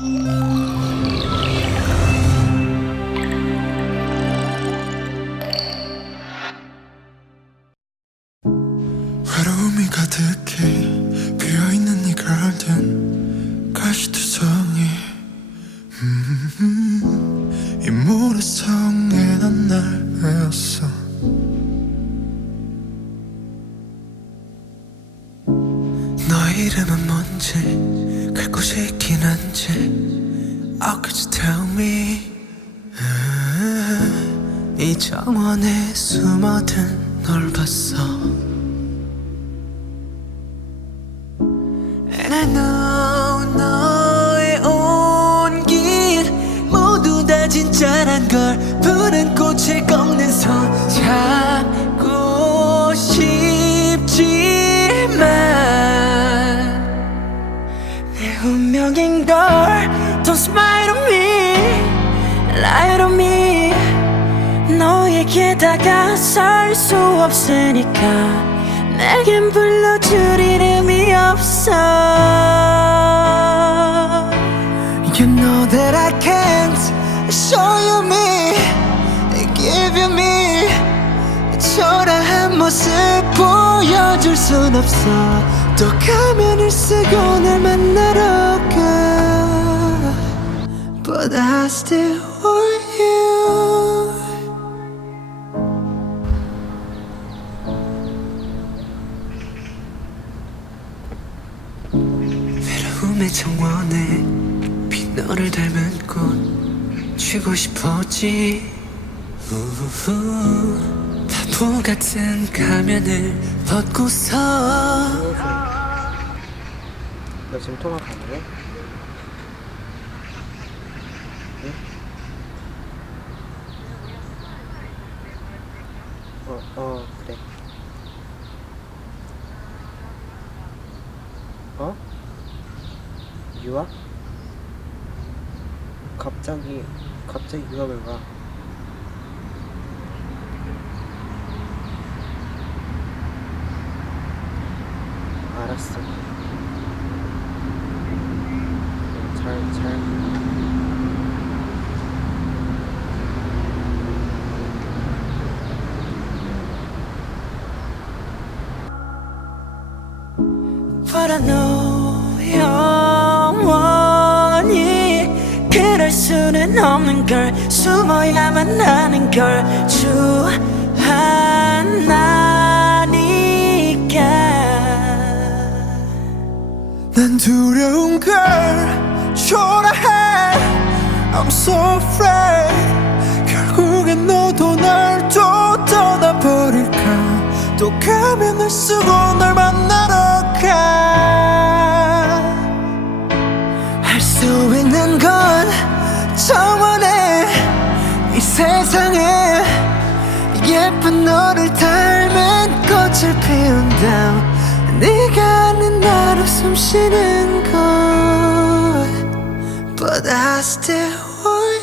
외로움이 가득해 비어있는 이 가든 가시투성이. 음, 이 모래성에 난날 외웠어. 너 이름은 뭔지 갈 곳이 있긴 한지 정원에 숨어든 널 봤어. And 너의 온 길 모두 다 진짜란 걸 푸른 꽃을 꺾는 손 잡고 싶지만 내 운명인 걸 Don't smile on me Lie on me 너에게 다가설 수 없으니까 내겐 불러줄 이름이 없어. You know that I can't show you me Give you me. 초라한 모습 보여줄 순 없어. 또 가면을 쓰고 날 만나러 가. But I still 외로움의 정원에 빈 너를 닮은 꽃 쥐고 싶었지 우후 바보 같은 가면을 벗고서 너 지금 통화 가능해? 응? 어, 어, 그래. 어? 유학? 갑자기, 갑자기 유학을 가. 알았어. 잘, 잘. But I know 영 수는 없는 걸 숨어야만 하는 걸 주하나니까. 난 두려운 걸 초라해. I'm so afraid. 결국엔 너도 날 또 떠나버릴까? 또 가면을 쓰고 예쁜 너를 닮은 꽃을 피운다 네가 아는 나로 숨쉬는 곳. But I still want